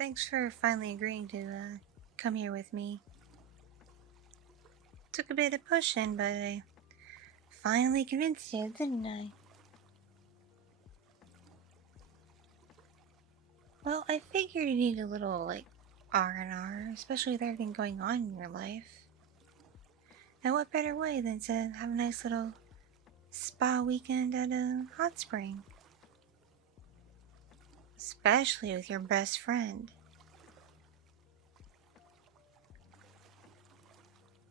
thanks for finally agreeing to come here with me. Took a bit of pushing, but I finally convinced you, didn't I? Well, I figured you need a little, R&R, especially with everything going on in your life. And what better way than to have a nice little spa weekend at a hot spring? Especially with your best friend.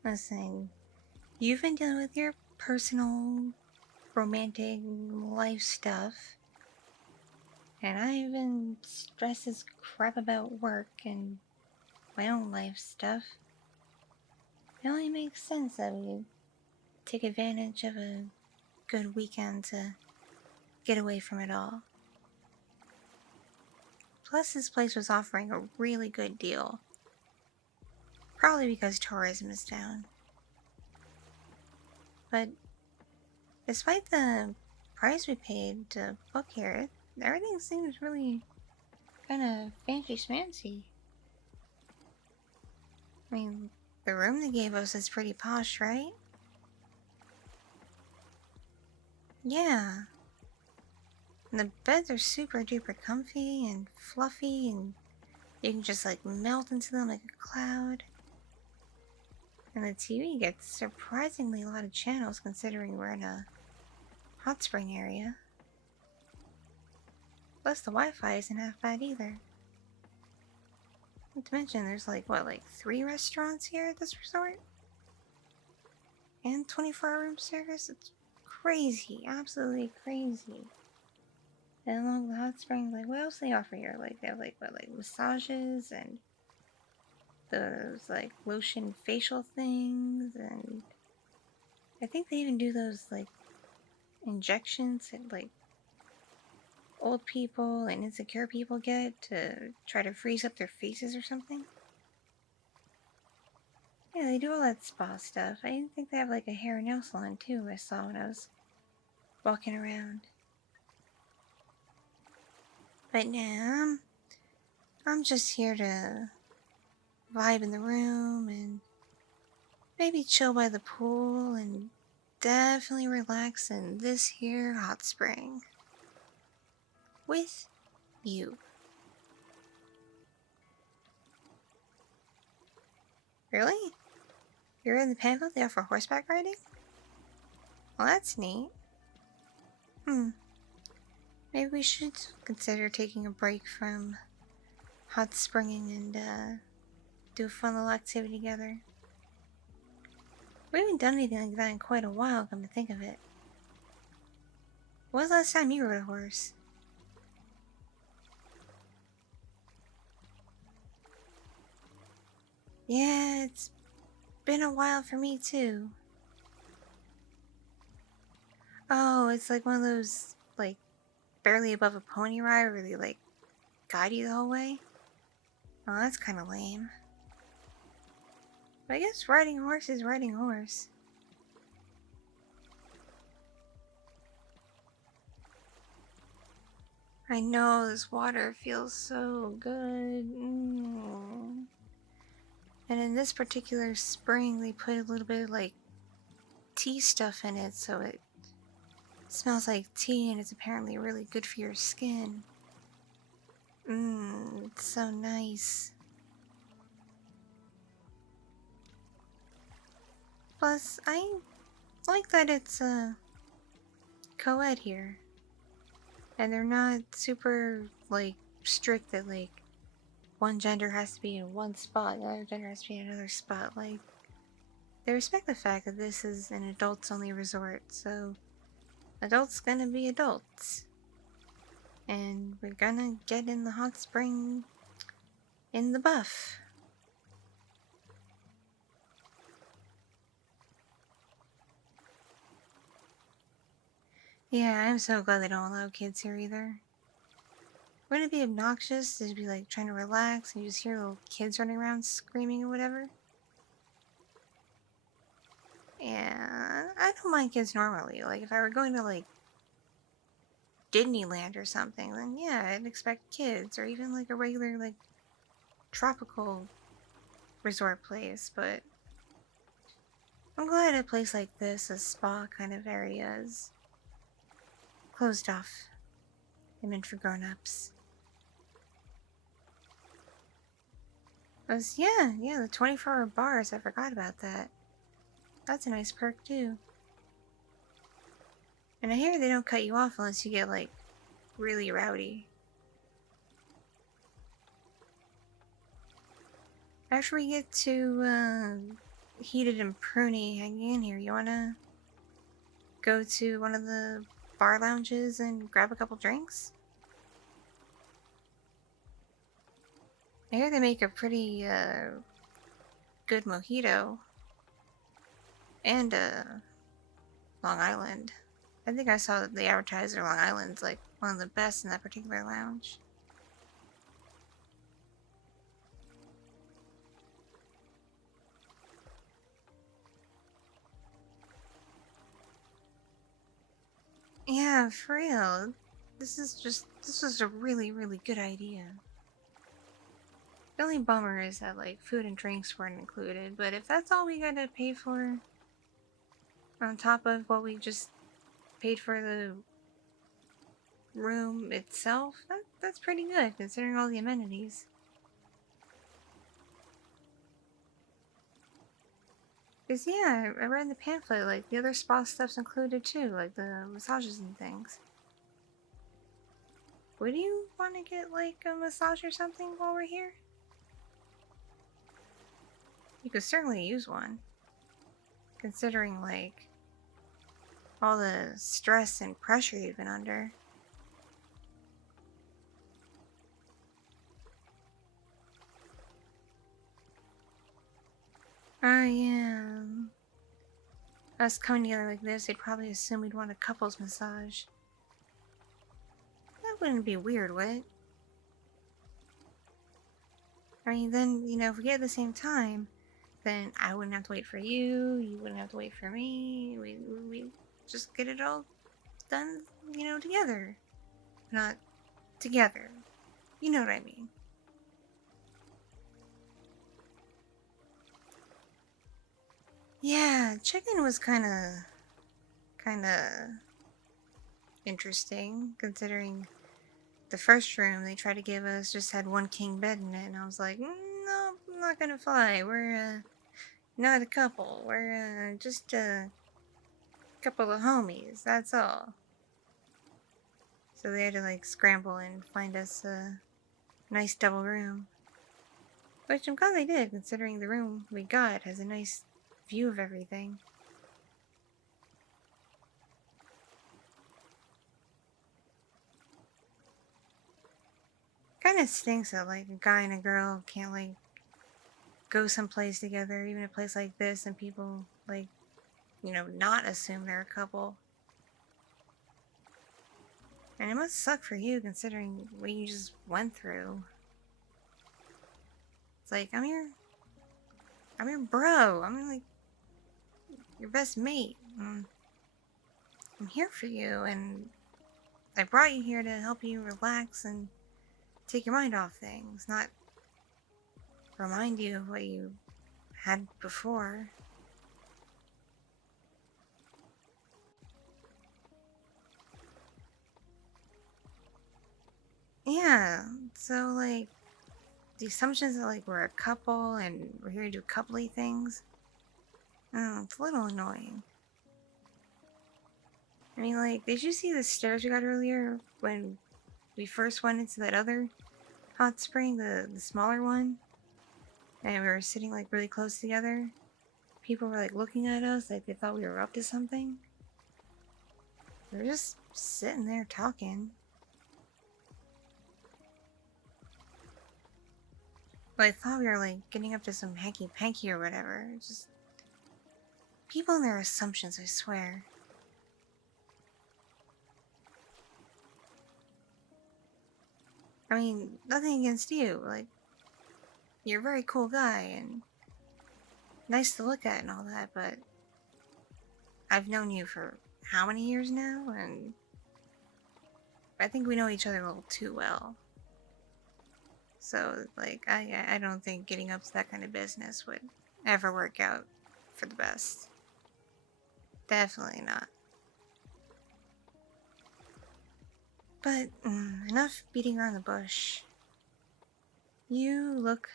Listen, you've been dealing with your personal, romantic life stuff. And I've been stressed as crap about work and my own life stuff. It only makes sense that we take advantage of a good weekend to get away from it all. Plus, this place was offering a really good deal. Probably because tourism is down. But despite the price we paid to book here, everything seems really kind of fancy schmancy. I mean, the room they gave us is pretty posh, right? Yeah. And the beds are super duper comfy and fluffy, and you can just melt into them like a cloud. And the TV gets surprisingly a lot of channels considering we're in a hot spring area. Plus the Wi-Fi isn't half bad either. Not to mention there's 3 restaurants here at this resort? And 24-hour room service? It's crazy, absolutely crazy. And along the hot springs, what else they offer here? They have massages and those lotion facial things, and I think they even do those injections that old people and insecure people get to try to freeze up their faces or something. Yeah, they do all that spa stuff. I even think they have a hair and nail salon too, I saw when I was walking around. But now I'm just here to vibe in the room and maybe chill by the pool and definitely relax in this here hot spring. With you. Really? You're in the pamphlet they offer horseback riding? Well, that's neat. Maybe we should consider taking a break from hot springing and do a fun little activity together. We haven't done anything like that in quite a while, come to think of it. When was the last time you rode a horse? Yeah, it's been a while for me too. Oh, it's like one of those, barely above a pony ride where they, guide you the whole way? Oh, that's kind of lame. But I guess riding a horse is riding a horse. I know, this water feels so good. And in this particular spring, they put a little bit of tea stuff in it, so it smells like tea and it's apparently really good for your skin. It's so nice. Plus, I like that it's co-ed here. And they're not super strict that one gender has to be in one spot, the other gender has to be in another spot. They respect the fact that this is an adults only resort, so adults gonna be adults. And we're gonna get in the hot spring in the buff. Yeah, I'm so glad they don't allow kids here either. Wouldn't it be obnoxious to be trying to relax and you just hear little kids running around screaming or whatever? Yeah, I don't mind kids normally. If I were going to Disneyland or something, then yeah, I'd expect kids, or even a regular tropical resort place, but I'm glad a place like this, a spa kind of area, is closed off and meant for grown-ups. Yeah, the 24-hour bars, I forgot about that. That's a nice perk too. And I hear they don't cut you off unless you get, like, really rowdy. After we get to, Heated and Pruny hanging in here, you wanna go to one of the bar lounges and grab a couple drinks? I hear they make a pretty, good mojito. And, Long Island. I think I saw the Advertiser Long Island's, like, one of the best in that particular lounge. Yeah, for real. This was a really, really good idea. The only bummer is that, like, food and drinks weren't included, but if that's all we gotta pay for, on top of what we just paid for the room itself, that's pretty good, considering all the amenities. Cause yeah, I read in the pamphlet, like, the other spa stuff's included too, like the massages and things. Would you want to get, like, a massage or something while we're here? You could certainly use one. Considering, like, all the stress and pressure you've been under. Yeah. Us coming together like this, they'd probably assume we'd want a couple's massage. That wouldn't be weird, would it? I mean, then, if we get at the same time, then I wouldn't have to wait for you, you wouldn't have to wait for me, we just get it all done, together. Not together. You know what I mean. Yeah, chicken was kinda interesting, considering the first room they tried to give us just had one king bed in it, and I was like, no, not gonna fly. We're, not a couple. We're, just a couple of homies, that's all. So they had to, like, scramble and find us a nice double room. Which I'm glad they did, considering the room we got has a nice view of everything. Kinda stinks that, like, a guy and a girl can't, like, go someplace together, even a place like this, and people, like, not assume they're a couple. And it must suck for you, considering what you just went through. It's like, I'm your bro. I'm, like, your best mate. I'm here for you, and I brought you here to help you relax and take your mind off things, not remind you of what you had before. Yeah, so, like, the assumptions that, like, we're a couple and we're here to do coupley things, it's a little annoying. I mean, like, did you see the stairs we got earlier when we first went into that other hot spring, the smaller one? And we were sitting, like, really close together? People were, like, looking at us like they thought we were up to something. We were just sitting there talking. But I thought we were, like, getting up to some hanky-panky or whatever. It's just... people and their assumptions, I swear. I mean, nothing against you. Like, you're a very cool guy and nice to look at and all that, but I've known you for how many years now? And I think we know each other a little too well. So, like, I don't think getting up to that kind of business would ever work out for the best. Definitely not. But enough beating around the bush. You look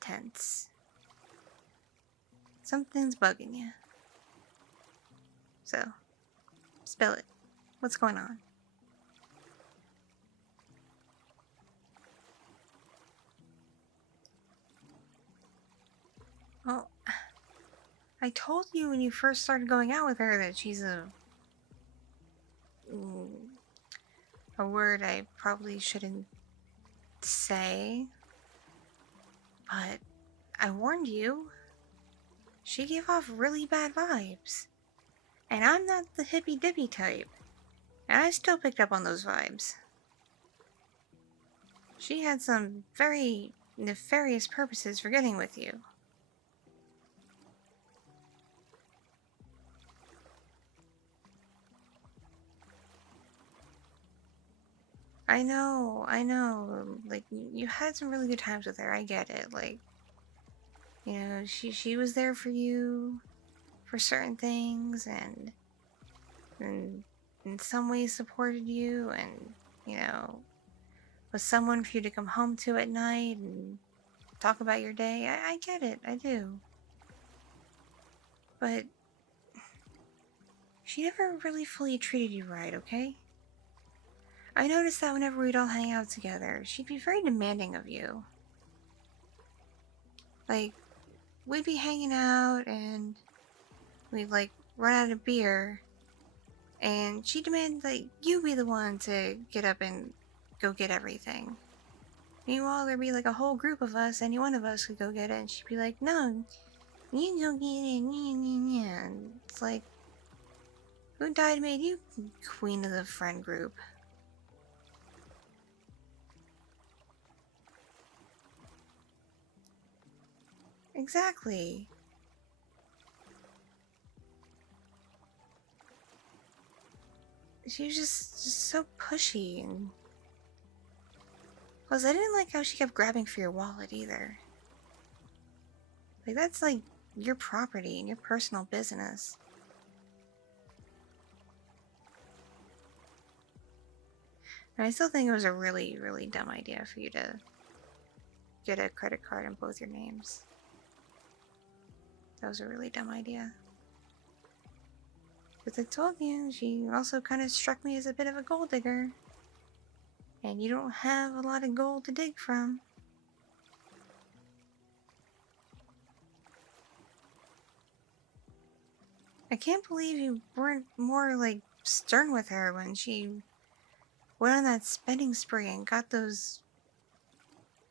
tense. Something's bugging you. So, spill it. What's going on? Well, I told you when you first started going out with her that she's a word I probably shouldn't say, but I warned you. She gave off really bad vibes. And I'm not the hippy-dippy type. And I still picked up on those vibes. She had some very nefarious purposes for getting with you. I know. Like, you had some really good times with her. I get it. Like, you know, she was there for you for certain things and in some ways supported you and, you know, was someone for you to come home to at night and talk about your day. I get it. I do. But she never really fully treated you right, okay? I noticed that whenever we'd all hang out together, she'd be very demanding of you. Like, we'd be hanging out and we'd, like, run out of beer, and she'd demand that you be the one to get up and go get everything. Meanwhile, there'd be, like, a whole group of us, any one of us could go get it, and she'd be like, no, you go get it, yeah. And it's like, who died made you queen of the friend group? Exactly. She was just so pushy, and plus I didn't like how she kept grabbing for your wallet either. Like, that's like your property and your personal business. And I still think it was a really, really dumb idea for you to get a credit card in both your names. That was a really dumb idea. Because I told you, she also kind of struck me as a bit of a gold digger. And you don't have a lot of gold to dig from. I can't believe you weren't more, like, stern with her when she went on that spending spree and got those,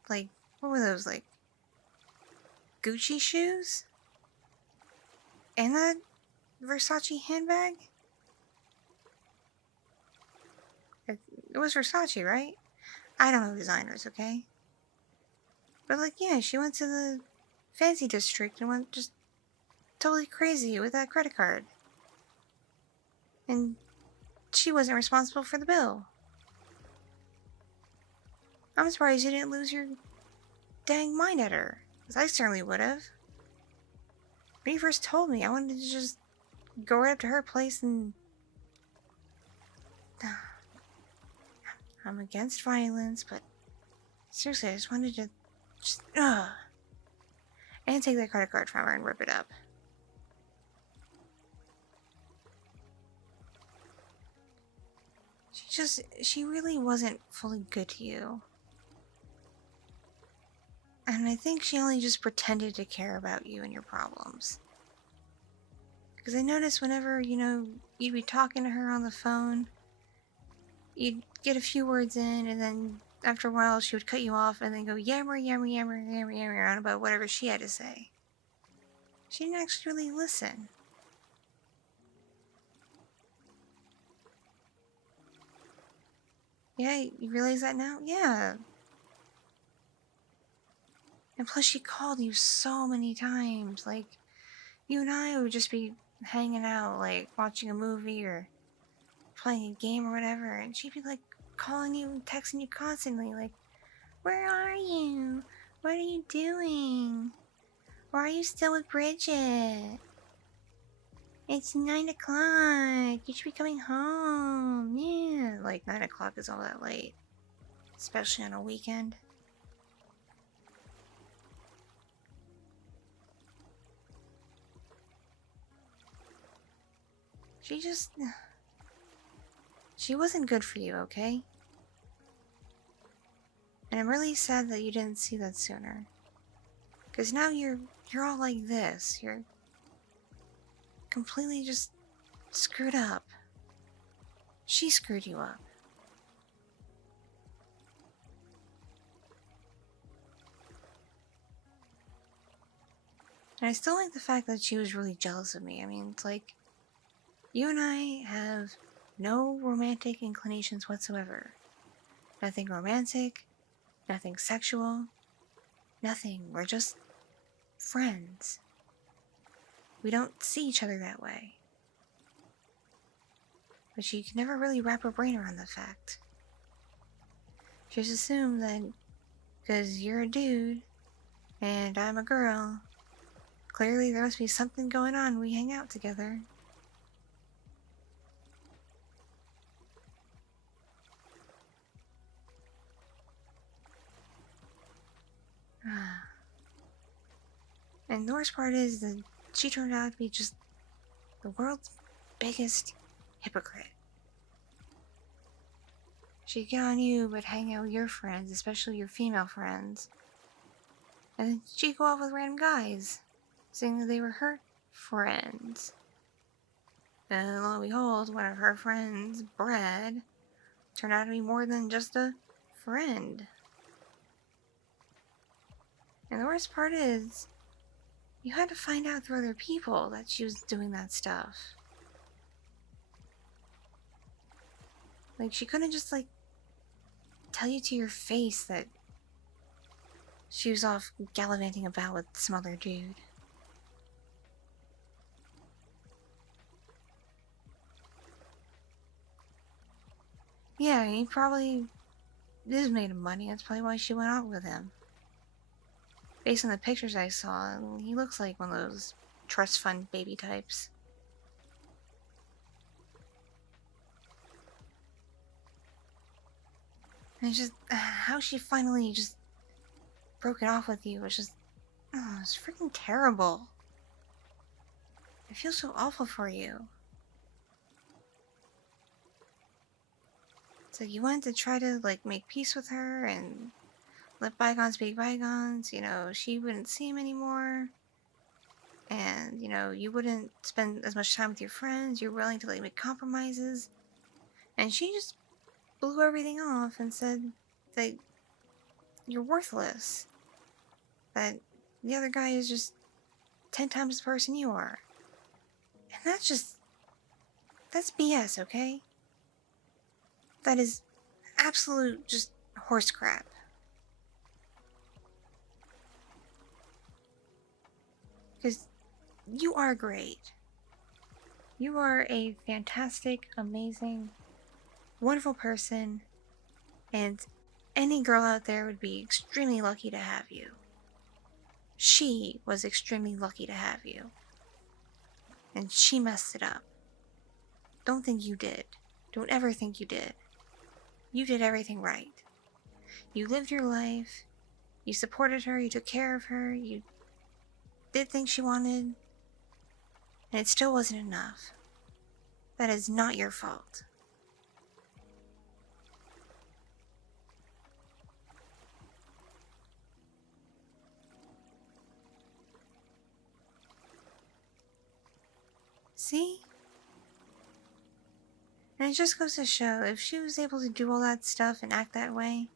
like, what were those, like, Gucci shoes? And that Versace handbag? It was Versace, right? I don't know designers, okay? But, like, yeah, she went to the fancy district and went just totally crazy with that credit card. And she wasn't responsible for the bill. I'm surprised you didn't lose your dang mind at her, because I certainly would have. When you first told me, I wanted to just go right up to her place and... I'm against violence, but seriously, I just wanted to just... and take that credit card from her and rip it up. She really wasn't fully good to you. And I think she only just pretended to care about you and your problems. Because I noticed whenever, you know, you'd be talking to her on the phone, you'd get a few words in, and then after a while she would cut you off and then go yammer, yammer, yammer, yammer, yammer on about whatever she had to say. She didn't actually really listen. Yeah, you realize that now? Yeah. And plus she called you so many times. Like, you and I would just be hanging out, like, watching a movie or playing a game or whatever, and she'd be, like, calling you and texting you constantly, like, Where are you? What are you doing? Why are you still with Bridget? It's 9 o'clock. You should be coming home. Yeah, like 9 o'clock is all that late. Especially on a weekend. She wasn't good for you, okay? And I'm really sad that you didn't see that sooner. Cause now you're all like this. You're completely just screwed up. She screwed you up. And I still like the fact that she was really jealous of me. I mean, it's like, you and I have no romantic inclinations whatsoever. Nothing romantic, nothing sexual, nothing. We're just friends. We don't see each other that way. But she could never really wrap her brain around the fact. She just assumed that because you're a dude and I'm a girl, clearly there must be something going on when we hang out together. And the worst part is that she turned out to be just the world's biggest hypocrite. She'd get on you but hang out with your friends, especially your female friends. And then she'd go off with random guys, saying that they were her friends. And lo and behold, one of her friends, Brad, turned out to be more than just a friend. And the worst part is, you had to find out through other people that she was doing that stuff. Like, she couldn't just, like, tell you to your face that she was off gallivanting about with some other dude. Yeah, he probably is made of money. That's probably why she went out with him. Based on the pictures I saw, he looks like one of those trust fund baby types. And it's just, how she finally just broke it off with you was just, it's freaking terrible. I feel so awful for you. So you wanted to try to, like, make peace with her and let bygones be bygones. You know, she wouldn't see him anymore. And, you know, you wouldn't spend as much time with your friends. You're willing to, like, make compromises. And she just blew everything off and said that you're worthless. That the other guy is just 10 times the person you are. And that's BS, okay? That is absolute just horse crap. Because you are great. You are a fantastic, amazing, wonderful person, and any girl out there would be extremely lucky to have you. She was extremely lucky to have you. And she messed it up. Don't think you did. Don't ever think you did. You did everything right. You lived your life. You supported her. You took care of her. You did things she wanted. And it still wasn't enough. That is not your fault. See? And it just goes to show, if she was able to do all that stuff and act that way,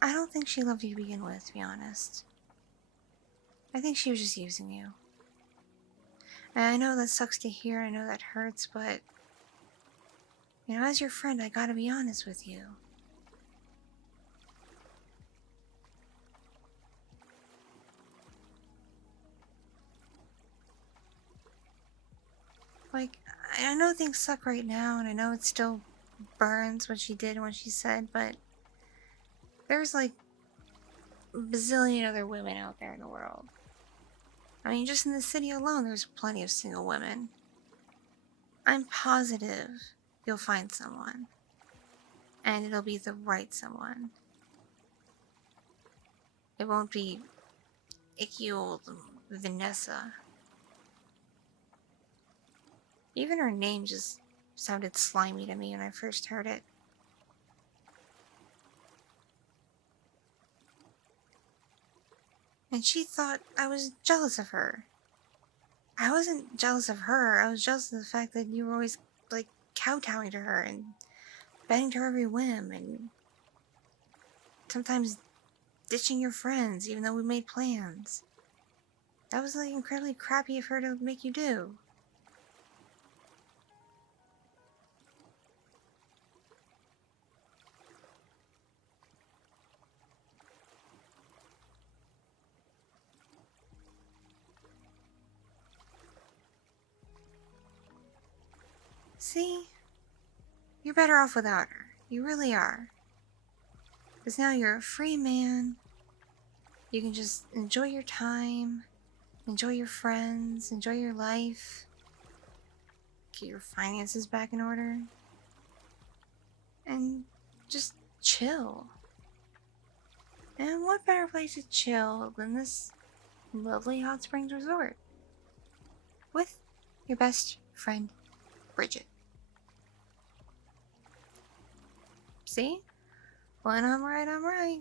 I don't think she loved you to begin with, to be honest. I think she was just using you. And I know that sucks to hear, I know that hurts, but, you know, as your friend, I gotta be honest with you. Like, I know things suck right now, and I know it still burns what she did and what she said, but there's like bazillion other women out there in the world. I mean, just in the city alone, there's plenty of single women. I'm positive you'll find someone. And it'll be the right someone. It won't be icky old Vanessa. Even her name just sounded slimy to me when I first heard it. And she thought I was jealous of her. I wasn't jealous of her, I was jealous of the fact that you were always, like, kowtowing to her and bending to her every whim and sometimes ditching your friends even though we made plans. That was, like, incredibly crappy of her to make you do. See? You're better off without her. You really are. Because now you're a free man. You can just enjoy your time, enjoy your friends, enjoy your life, get your finances back in order, and just chill. And what better place to chill than this lovely hot springs resort? With your best friend, Bridget. See? When I'm right, I'm right.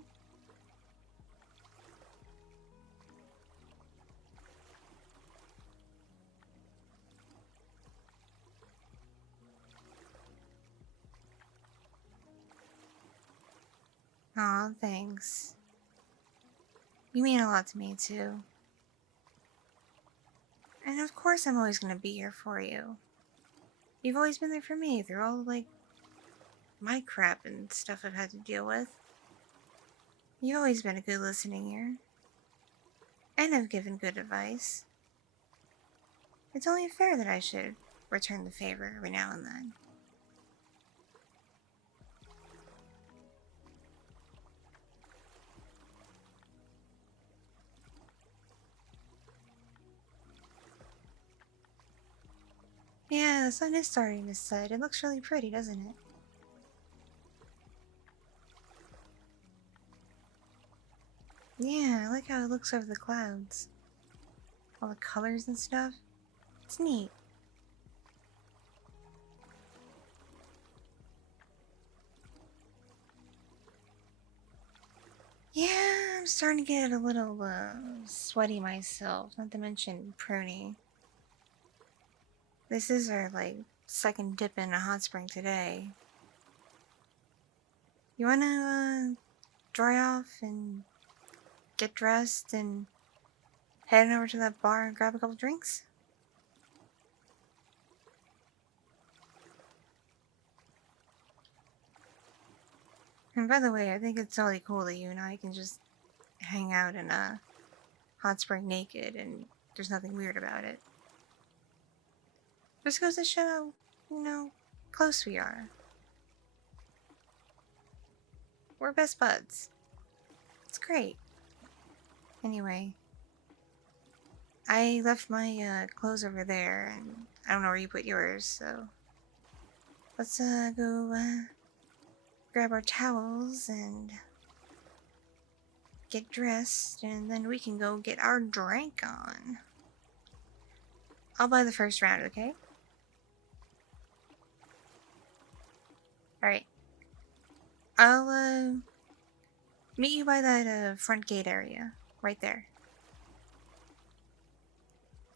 Aw, thanks. You mean a lot to me, too. And of course I'm always gonna be here for you. You've always been there for me through all, like, my crap and stuff I've had to deal with. You've always been a good listening ear. And have given good advice. It's only fair that I should return the favor every now and then. Yeah, the sun is starting to set. It looks really pretty, doesn't it? Yeah, I like how it looks over the clouds. All the colors and stuff. It's neat. Yeah, I'm starting to get a little sweaty myself, not to mention pruny. This is our, like, second dip in a hot spring today. You wanna dry off and get dressed and head over to that bar and grab a couple drinks? And by the way, I think it's totally cool that you and I can just hang out in a hot spring naked and there's nothing weird about it. Just goes to show, you know, close we are. We're best buds. It's great. Anyway, I left my clothes over there and I don't know where you put yours, so let's go grab our towels and get dressed and then we can go get our drink on. I'll buy the first round, okay? Alright. I'll meet you by that front gate area. Right there.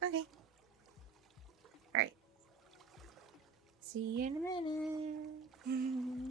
Okay. Alright. See you in a minute.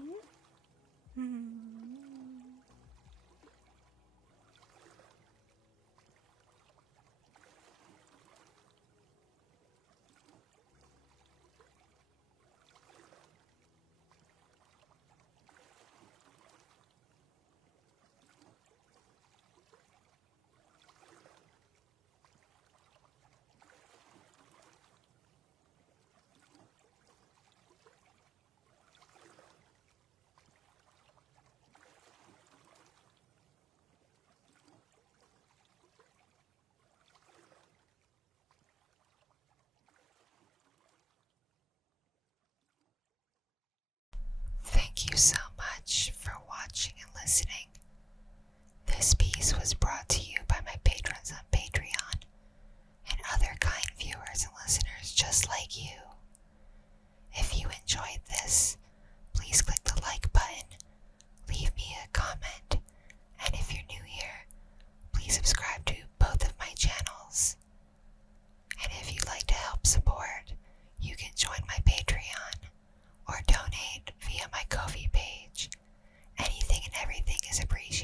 so much for watching and listening. This piece was brought to you by my patrons on Patreon and other kind viewers and listeners just like you. If you enjoyed this, please click the like button, leave me a comment, and if you're new here, please subscribe to both of my channels. And if you'd like to help support, you can join my Patreon or donate via my Ko-fi page. Anything and everything is appreciated.